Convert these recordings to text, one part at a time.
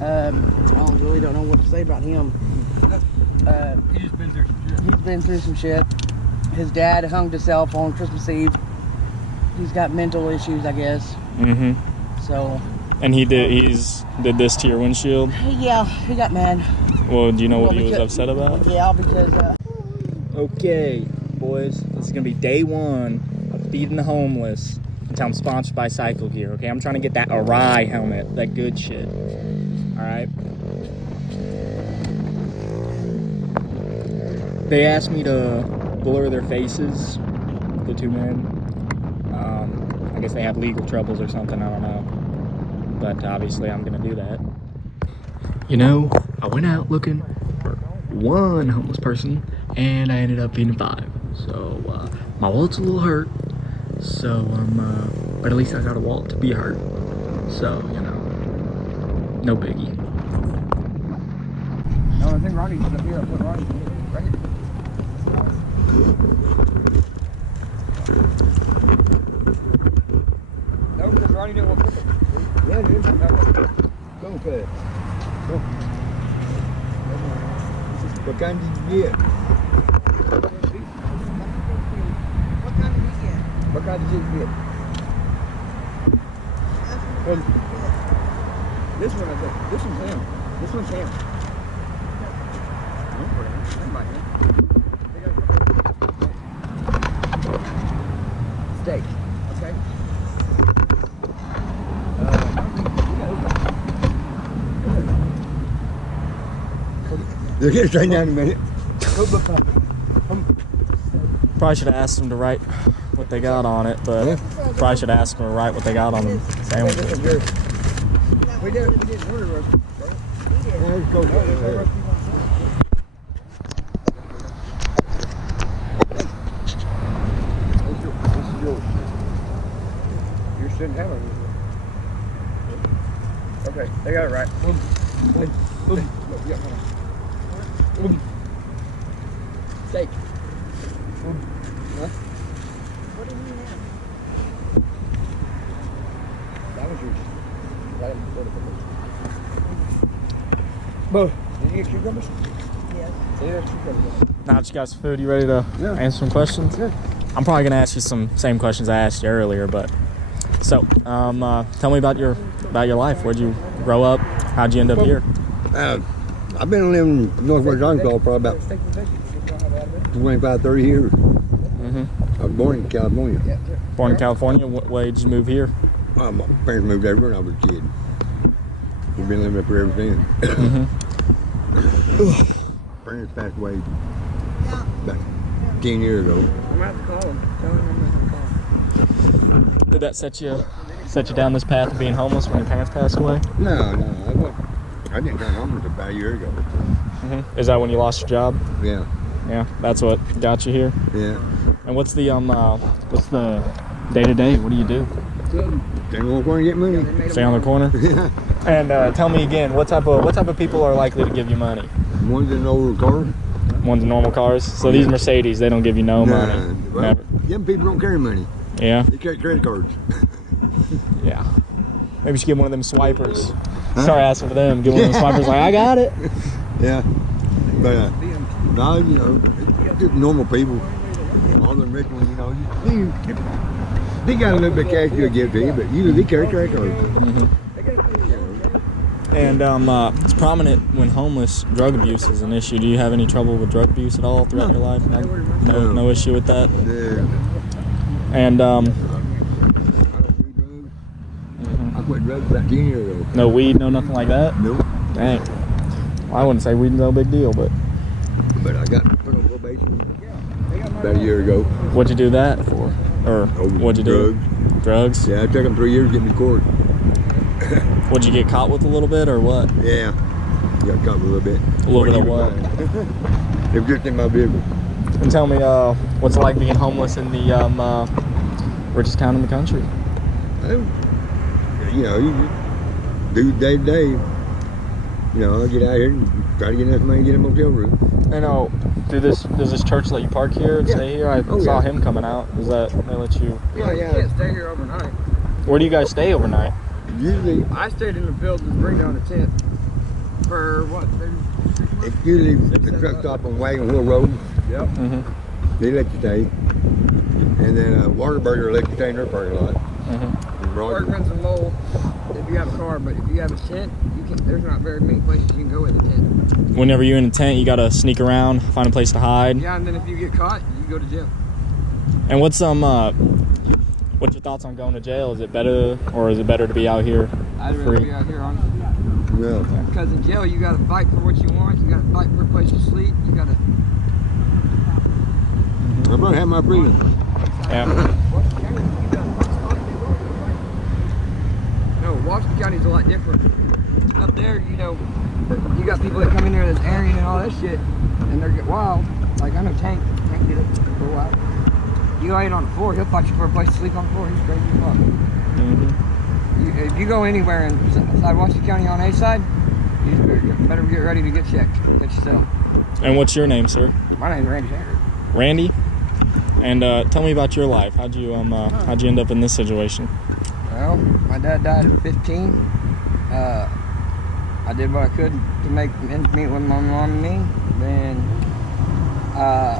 I really don't know what to say about him. He's been through some shit. He's been through some shit. His dad hung himself on Christmas Eve. He's got mental issues, I guess. Mm-hmm. So. And he did this to your windshield? Yeah, he got mad. Well, do you know what he was upset about? Yeah, because. Okay, boys, this is gonna be day one of feeding the homeless. Until I'm sponsored by Cycle Gear. Okay, I'm trying to get that Arai helmet, that good shit. All right. They asked me to blur their faces, the two men. I guess they have legal troubles or something, I don't know. But obviously I'm gonna do that. You know, I went out looking for one homeless person and I ended up feeding 5. So my wallet's a little hurt. So but at least I got a wallet to be hurt. So, you know, no biggie. No, I think Ronnie's up here. I put Ronnie right here. No, because Ronnie didn't want to pick him. Yeah, dude. Go fast. Go. What kind did you get? What kind did he get? What kind did you get? This one, I think. This one's him. This one's him. Steak. Okay. They're getting straight down in a minute. Probably should have asked them to write what they got on it, but probably should have asked them to write what they got on the sandwich. We didn't order roast. Let's go. This is yours. You shouldn't have it. Okay, they got it right. Steak. Huh? What do you mean now? That was yours. Right in the Bo, did you get cucumbers? Yes. Yeah, there's cucumbers. Now that you got some food, you ready to answer some questions? Yeah. I'm probably gonna ask you some same questions I asked you earlier, but so tell me about your life. Where'd you grow up? How'd you end up here? I've been living in Northwest Arkansas for about 25, 30 years. Mm-hmm. I was born in California. Born in California. What way did you move here? My parents moved over when I was a kid. We've been living up here ever since. Mm-hmm. Parents passed away about 10 years ago. I'm going to have to call him. Tell him I'm going to call him. Did that set you down this path of being homeless when your parents passed away? No, I didn't turn homeless about a year ago. Mm-hmm. Is that when you lost your job? Yeah. Yeah, that's what got you here. Yeah. And what's the day to day? What do you do? Stand on the corner and get money. Stay on the corner. Yeah. And tell me again, what type of people are likely to give you money? One's in old car. One's in normal cars. So these Mercedes, they don't give you no money. Well, Never. young people don't carry money. Yeah. They carry credit cards. Yeah. Maybe you should get one of them swipers. Start asking for them. Get one of them swipers. Like, I got it. Yeah. But no, you know, just normal people. All them rich ones, you know, they got a little bit of cash to give to you, but usually they carry credit cards. Mm-hmm. And it's prominent when homeless drug abuse is an issue. Do you have any trouble with drug abuse at all throughout your life? No issue with that? Yeah. And I don't do drugs. I quit drugs about 10 years ago. no weed, no nothing like that? Nope. Dang. Well, I wouldn't say weed's no big deal, but But I got put on probation about a year ago. what'd you do that for? Or what'd you do? Drugs? Yeah, it took them 3 years to get me to court. Would you get caught with a little bit or what? Yeah. Got caught with a little bit. A little bit of what? It was just in my vehicle. And tell me, what's it like being homeless in the richest town in the country? Well, you know, you just do day to day. You know, I get out here and try to get enough money to get a motel room. I know. Does this church let you park here and stay here? I saw him coming out. Does that they let you? Yeah, you can't stay here overnight. Where do you guys stay overnight? Usually, I stayed in the building, bring down a tent. For what? It's usually the truck stop on Wagon Wheel Road. Yep. Mm-hmm. They let you stay. And then Waterburger let you stay in their parking lot. Mm-hmm. And Roger. Workman's and Lowell, if you have a car, but if you have a tent, you can. There's not very many places you can go with a tent. Whenever you're in a tent, you gotta sneak around, find a place to hide. Yeah, and then if you get caught, you go to jail. And what's your thoughts on going to jail? Is it better, or is it better to be out here I'd rather free? be out here, honestly. Yeah. Because in jail, you got to fight for what you want. You got to fight for a place to sleep. You got to. I'm gonna have my freedom. Yeah. No, Washington County's a lot different. Up there, you know, you got people that come in there that's Aryan and all that shit, and they're get wild. Like I know Tank did it for a while. You lay it on the floor, he'll fight you for a place to sleep on the floor. He's crazy as fuck. Mm-hmm. If you go anywhere inside Washington County on A side, you just better get ready to get checked, get yourself. And what's your name, sir? My name's Randy Sanders. Randy. And tell me about your life. How'd you end up in this situation? Well, my dad died at 15. I did what I could to make ends meet with my mom and me. Then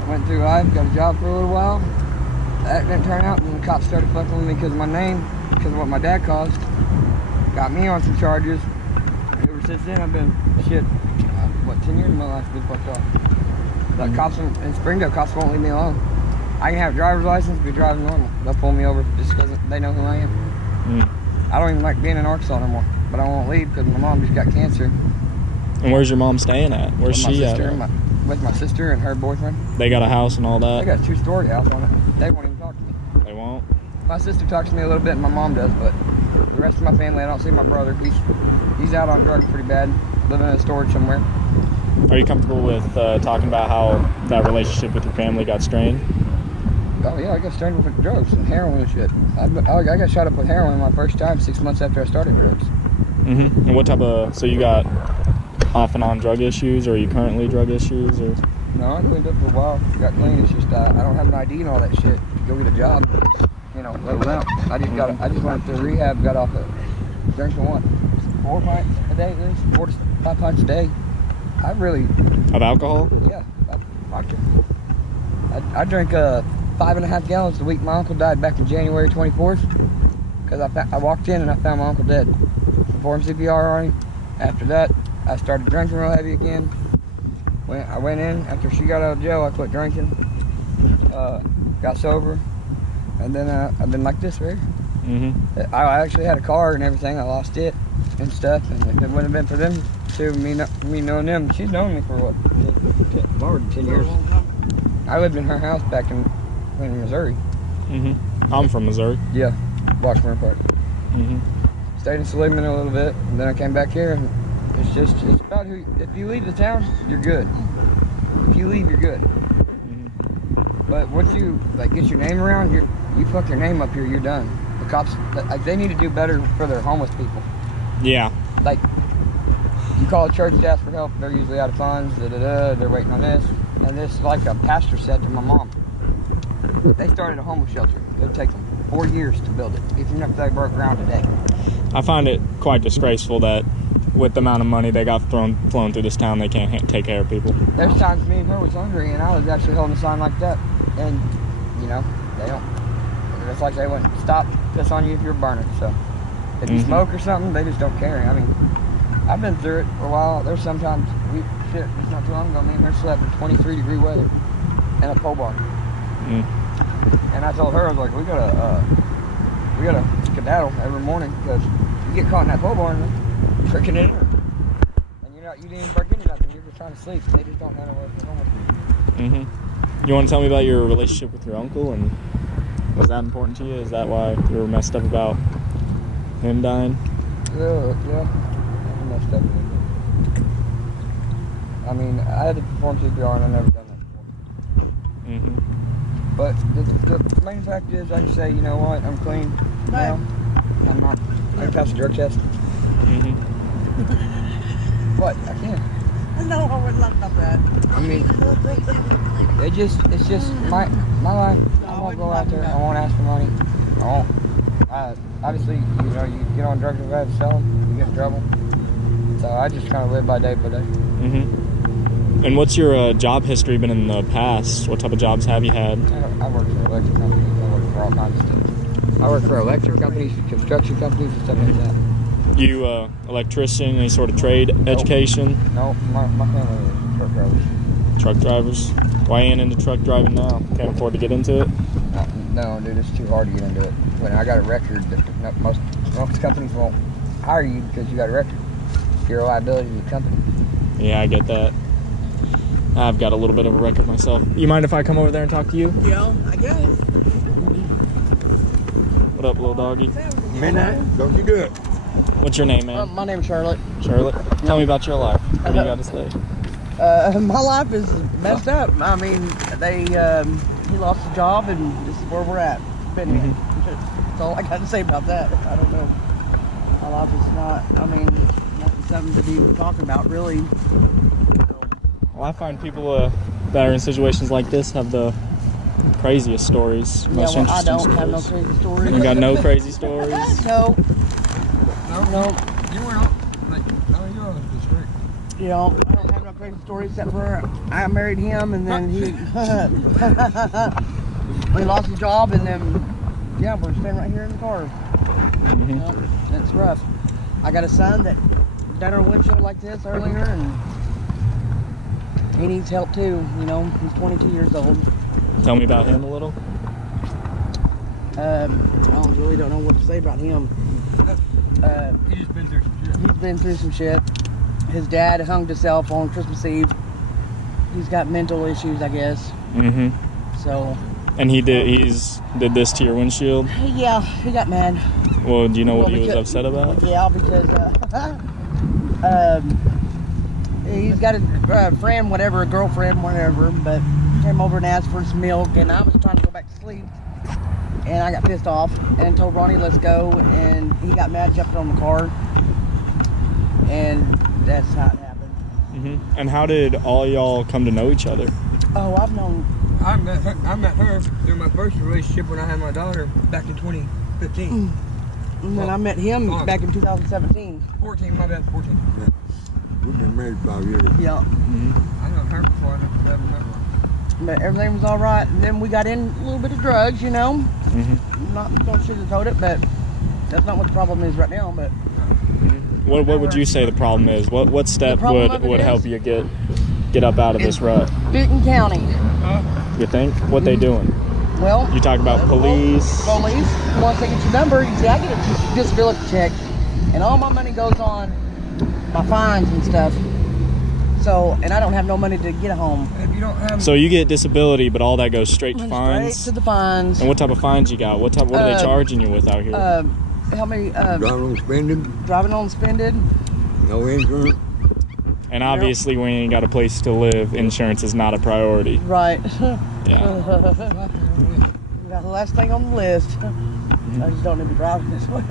went through life, got a job for a little while. That didn't turn out, and the cops started fucking with me because of my name, because of what my dad caused. Got me on some charges. Ever since then, I've been, 10 years of my life been fucked off. The cops in Springdale, cops won't leave me alone. I can have a driver's license, be driving normal. They'll pull me over just because they know who I am. I don't even like being in Arkansas no more, but I won't leave because my mom just got cancer. And where's your mom staying at? Where's she at? With my sister and her boyfriend. They got a house and all They that? got a 2-story house on it. They won't even talk to me. They won't? My sister talks to me a little bit and my mom does, but the rest of my family, I don't see my brother. He's out on drugs pretty bad, living in a storage somewhere. Are you comfortable with talking about how that relationship with your family got strained? Oh yeah, I got strained with drugs and heroin and shit. I got shot up with heroin my first time 6 months after I started drugs. Mm-hmm. And what type of, so you got off and on drug issues, or are you currently drug issues, or? No, I cleaned up for a while. Got clean. It's just I don't have an ID and all that shit to go get a job. You know, let alone. I just went to rehab. Got off of drinking 4 pints a day, at least 4 to 5 pints a day. I really. Of alcohol? Yeah, I drank 5.5 gallons the week my uncle died back in January 24th. Because I walked in and I found my uncle dead. Performed CPR on him. After that, I started drinking real heavy again. When I went in, after she got out of jail, I quit drinking. Got sober. And then I've been like this right here. Mm-hmm. I actually had a car and everything. I lost it and stuff. And if it wouldn't have been for them two, me knowing them, she's known me for what, more than 10 years. I lived in her house back in Missouri. Mm-hmm. I'm from Missouri. Yeah, Washburn Park. Mm-hmm. Stayed in Suleiman a little bit, and then I came back here. And it's about who. If you leave the town, you're good. If you leave, you're good. Mm-hmm. But once you get your name around, you fuck your name up here, you're done. The cops, they need to do better for their homeless people. Yeah. Like, you call a church to ask for help, they're usually out of funds. They're waiting on this, and this, like a pastor said to my mom. They started a homeless shelter. It'll take them 4 years to build it, even if they broke ground today. I find it quite disgraceful that with the amount of money they got flown through this town, they can't take care of people. There's times me and her was hungry, and I was actually holding a sign like that. And, you know, they don't. It's like they wouldn't stop piss on you if you're burning. So, if you smoke or something, they just don't care. I mean, I've been through it for a while. There's sometimes, it's not too long ago, me and her slept in 23-degree weather in a pole barn. Mm. And I told her, I was like, we gotta skedaddle every morning because you get caught in that pole barn, you're freaking in her. And you didn't even break into nothing, you're just trying to sleep. They just don't know what's going on. Mm-hmm. You want to tell me about your relationship with your uncle, and was that important to you? Is that why you were messed up about him dying? Yeah. I messed up. I mean, I had to perform CPR and I've never done that before. Mm-hmm. But the main fact is, I can say, you know what, I'm clean now. I'm not. I can pass the drug test. Mm-hmm. But I can't. No, I would love that. I mean, it's just my life. I won't go out there. I won't ask for money. I won't. Obviously, you get on drugs and bad, sell them, you get in trouble. So I just kind of live by day by day. Mm-hmm. And what's your job history been in the past? What type of jobs have you had? I work for electric companies. I work for all kinds of stuff. I work for electric companies, construction companies, and stuff like that. You electrician, any sort of trade education? No, my family is truck drivers. Truck drivers? Why ain't into truck driving now? Can't afford to get into it? No, dude, it's too hard to get into it. When I got a record, most companies won't hire you because you got a record. You're a liability to the company. Yeah, I get that. I've got a little bit of a record myself. You mind if I come over there and talk to you? Yeah, I guess. What up, little doggy? Midnight, don't you do it. What's your name, man? My name's Charlotte. Charlotte? Tell me about your life. What do you got to say? My life is messed up. I mean, he lost his job, and this is where we're at. Been here. That's all I got to say about that. I don't know. My life is not. I mean, not something to be talking about, really. Well, I find people that are in situations like this have the craziest stories, most Yeah, well, I interesting don't have no stories. crazy stories. You got no crazy stories? No. No. You were not. Like, no, you're on the street. You know, I don't have no crazy stories except for I married him, and then he lost his job, and then yeah, we're standing right here in the car. Mm-hmm. You know, it's rough. I got a son that done our windshield like this earlier, and he needs help too. You know, he's 22 years old. Tell me about him a little. I really don't know what to say about him. He's just been through some shit. He's been through some shit. His dad hung himself on Christmas Eve. He's got mental issues, I guess. Mm-hmm. So. And he did this to your windshield? Yeah, he got mad. Well, do you know what he was because- upset about? Yeah, because he's got a friend, whatever, a girlfriend, whatever, but came over and asked for some milk, and I was trying to go back to sleep, and I got pissed off and told Ronnie, let's go, and he got mad, jumped on the car, and that's how it happened. Mm-hmm. And how did all y'all come to know each other? Oh, I've known. I met her through my first relationship when I had my daughter back in 2015. And then I met him back in 2017. 14, my bad, 14. We've been married 5 years. Yeah. Mm-hmm. I know her before I never met her. But everything was all right, and then we got in a little bit of drugs, you know. Mm-hmm. I'm not going to sugarcoat it, but that's not what the problem is right now. But What would you say the problem is? What step problem of it would is- help you get up out of this rut? Benton County, You think? What they doing? well, You talk about police. Police, once they get your number, you see, I get a disability check, and all my money goes on my fines and stuff. So, and I don't have no money to get home. If you don't have So you get disability, but all that goes straight to fines. Straight to the fines. And what type of fines you got? What are they charging you with out here? How many? Driving on spending, Driving on suspended. no insurance. And obviously, when you ain't got a place to live, insurance is not a priority. Right. Yeah. Got the last thing on the list. I just don't need to be driving this way.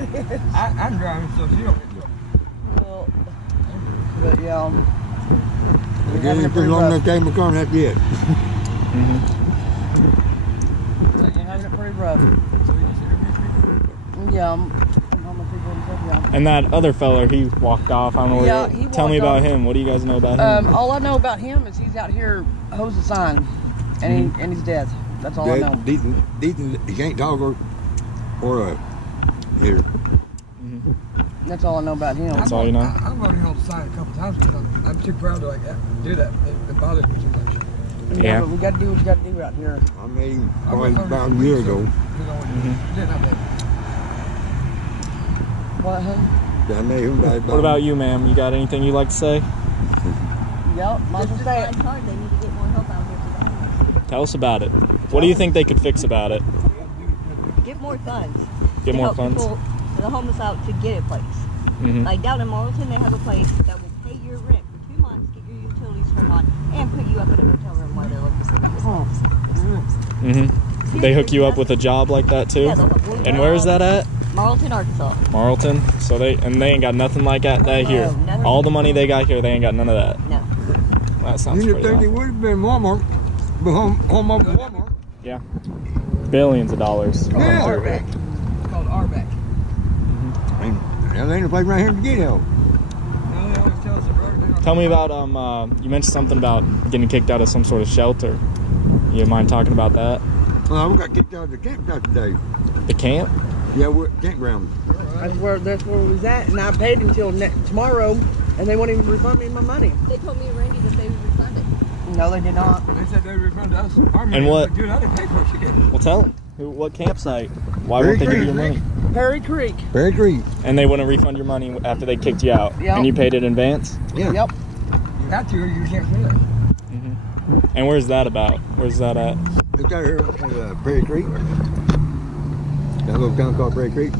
I'm driving, so you don't get to. Well, but yeah. They get in pretty long, they take my car and that's it. We're having it pretty rough. Yeah, I'm on my people and stuff, yeah. And that other feller, he walked off. I don't know. Yeah, he Tell me walked about off. him. What do you guys know about him? All I know about him is he's out here hosing sign, and and he's dead. That's all I know. Decent, he can't talk or here. That's all I know about him. That's all you know? I've already held a sign a couple times because I'm too proud to do that. It bothers me too much. Yeah. But we got to do what you got to do out here. I made him I probably went about a home year so, ago. Didn't have that. What, huh? I made him about What about you, ma'am? You got anything you'd like to say? Yep, might as well say it. Hard. They need to get more help out here for the homeless. Tell us about it. What do you think they could fix about it? Get more funds. Get to more help funds? people, the homeless out to get a place. Mm-hmm. Like down in Marlton, they have a place that will pay your rent for 2 months, get your utilities turned on, and put you up in a motel room while they're looking for you. Mm-hmm. They hook you up with a job like that too? Yeah, they'll hook you And where is that at? Marlton, Arkansas. Marlton. So they ain't got nothing like that here. nothing. All the money they got here, they ain't got none of that. No. That sounds You'd pretty think it awful. would have been Walmart, but home over Walmart. Yeah. Billions of dollars. Yeah. RBAC. It's called RBAC. And there ain't a place right here to get help. No, they always Tell me about you mentioned something about getting kicked out of some sort of shelter. You mind talking about that? Well, we got kicked out of the campsite today. The camp? Yeah, we're at campground. That's where we was at, and I paid until tomorrow, and they won't even refund me my money. They told me and Randy that they would refund it. No, they did not. They said they refunded us. And what? Dude, I didn't pay for it. She did. Well, tell them. What campsite? Why Perry won't they give Creek. you your money? Perry Creek. Perry Creek. And they wouldn't refund your money after they kicked you out? Yep. And you paid it in advance? Yeah. Yep. You got to, or you can't do it. And where's that about? Where's that at? It's out here at Prairie Creek. That little town called Prairie Creek.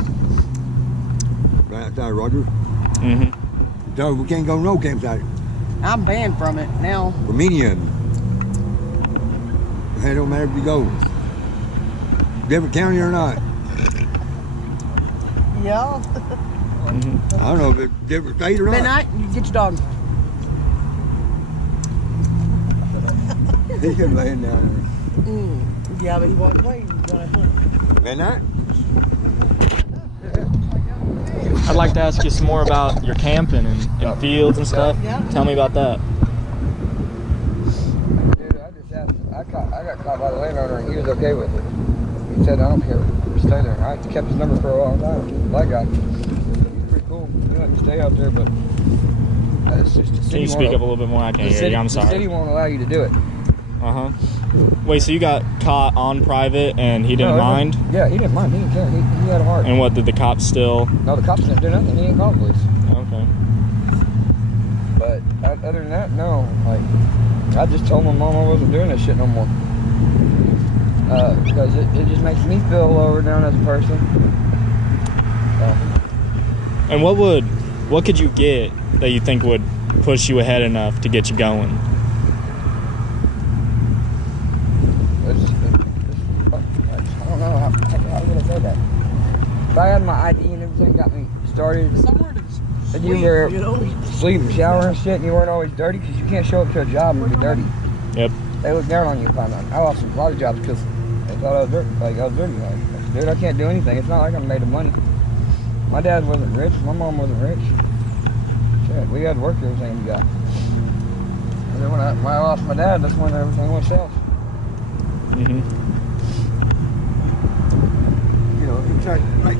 Right outside Rogers. Mm-hmm. So we can't go no campsite. I'm banned from it now. For many of them. It don't matter if you go. Different county or not. Yeah. I don't know if it's different state or not. Midnight, you get your dog. He's just laying down Yeah, but he wasn't playing. there. Midnight? I'd like to ask you some more about your camping and fields and stuff. Yeah. Tell me about that. Dude, I just asked. I got caught by the landowner, and he was okay with it. He said, I don't care. Stay there. I kept his number for a long time. Black guy. He's pretty cool. You let me stay out there, but it's just the city. Can you speak up a little bit more? I can't hear you. I'm The city sorry. won't allow you to do it. Uh-huh. Wait, so you got caught on private and he didn't mind? Yeah, he didn't mind. He didn't care. He had a heart. And what, did the cops still? No, the cops didn't do nothing. He didn't call the police. Okay. But other than that, no. Like, I just told my mom I wasn't doing this shit no more. Because it just makes me feel lower down as a person. So, And what could you get that you think would push you ahead enough to get you going? I don't know how would I say that. If I had my ID and everything got me started, Somewhere to and you were you know. sleep and shower and shit, and you weren't always dirty, because you can't show up to a job and be dirty. Yep. They look down on you if I'm not. I lost a lot of jobs because they thought I was dirty. Like I was dirty. Like, dude, I can't do anything. It's not like I made the money. My dad wasn't rich. My mom wasn't rich. Shit, we had to work everything we got. And then when I lost my dad, that's when everything went south. Mm-hmm. You know, it's like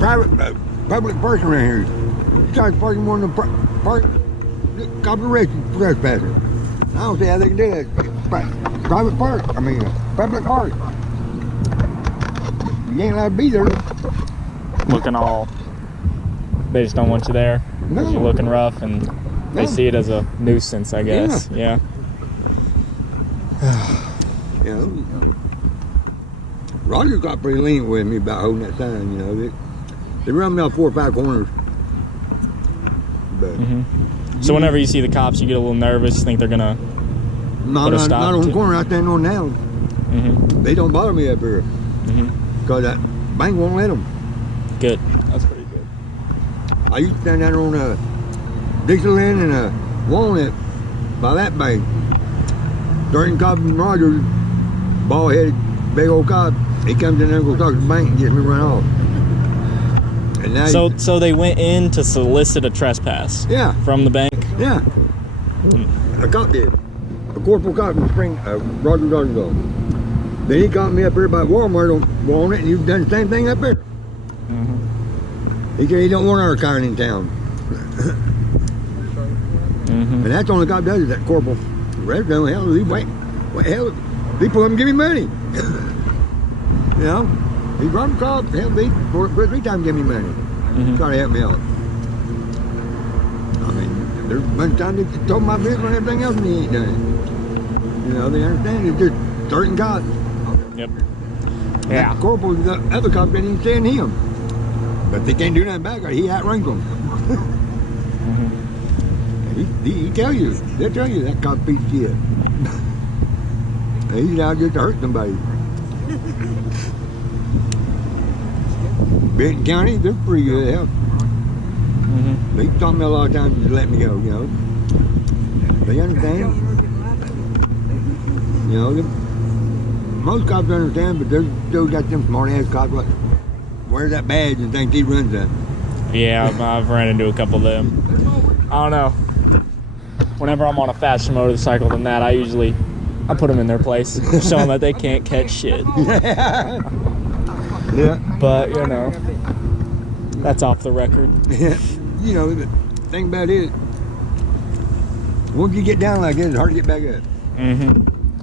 private, public parking around here. You try to park in one of the park, copyright trespassing. I don't see how they can do that. Private park, public park. You ain't allowed to be there. Looking all, they just don't want you there because No. you're looking rough and they No. see it as a nuisance, I guess. Yeah. You know, Roger got pretty lenient with me about holding that sign. You know, they run me off 4 or 5 corners. But Mm-hmm. So whenever you see the cops, you get a little nervous. You think they're gonna? not put a stop on the to- corner I stand on now. Mm-hmm. They don't bother me up here Mm-hmm. because that bank won't let them. Good. That's pretty good. I used to stand down on Dixieland and Walnut by that bank. During Cobb and Rogers, bald-headed, big old cop, he comes in there and goes talk to the bank and gets me run off. And now So they went in to solicit a trespass yeah, from the bank. yeah. A cop did. A corporal cop in Spring, Rogers, Arkansas. Then he caught me up here by Walmart on Walnut, and you've done the same thing up here. Mm-hmm. He said he don't want our kind in town. Mm-hmm. And that's the only cop does is that corporal. The rest of them, hell, he wait. What hell? People let him give me money. You know? He run cop, hell, they for 3 times give me money. Mm-hmm. Try to help me out. I mean, there's a bunch of times they told my business and everything else and he ain't done it. You know, they understand it's just certain cops. Yep. That Yeah. corporal, the other cop didn't even send him. But they can't do nothing back. He outranks them. Mm-hmm. He tell you, they'll tell you that cop piece of shit. He's out just to hurt somebody. Benton County, they're pretty good at help. Mm-hmm. They told me a lot of times to let me go, you know. They understand. You know, most cops understand, but there's still got them smart ass cops like wears that badge and thinks he runs that. Yeah, I've ran into a couple of them. I don't know. whenever I'm on a faster motorcycle than that, I put them in their place, show them that they can't catch shit. Yeah. But you know, that's off the record. You know, the thing about it, once you get down like this, it's hard to get back up.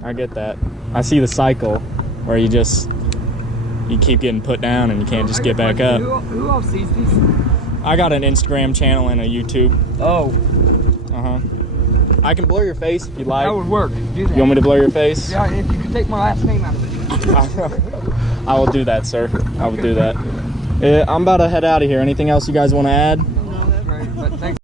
I get that. I see the cycle where you keep getting put down and you can't just get back up. Who else sees these? I got an Instagram channel and a YouTube. Oh, I can blur your face if you'd like. that would work. Do that. You want me to blur your face? Yeah, if you could take my last name out of it. I will do that, sir. I will do that. I'm about to head out of here. Anything else you guys want to add?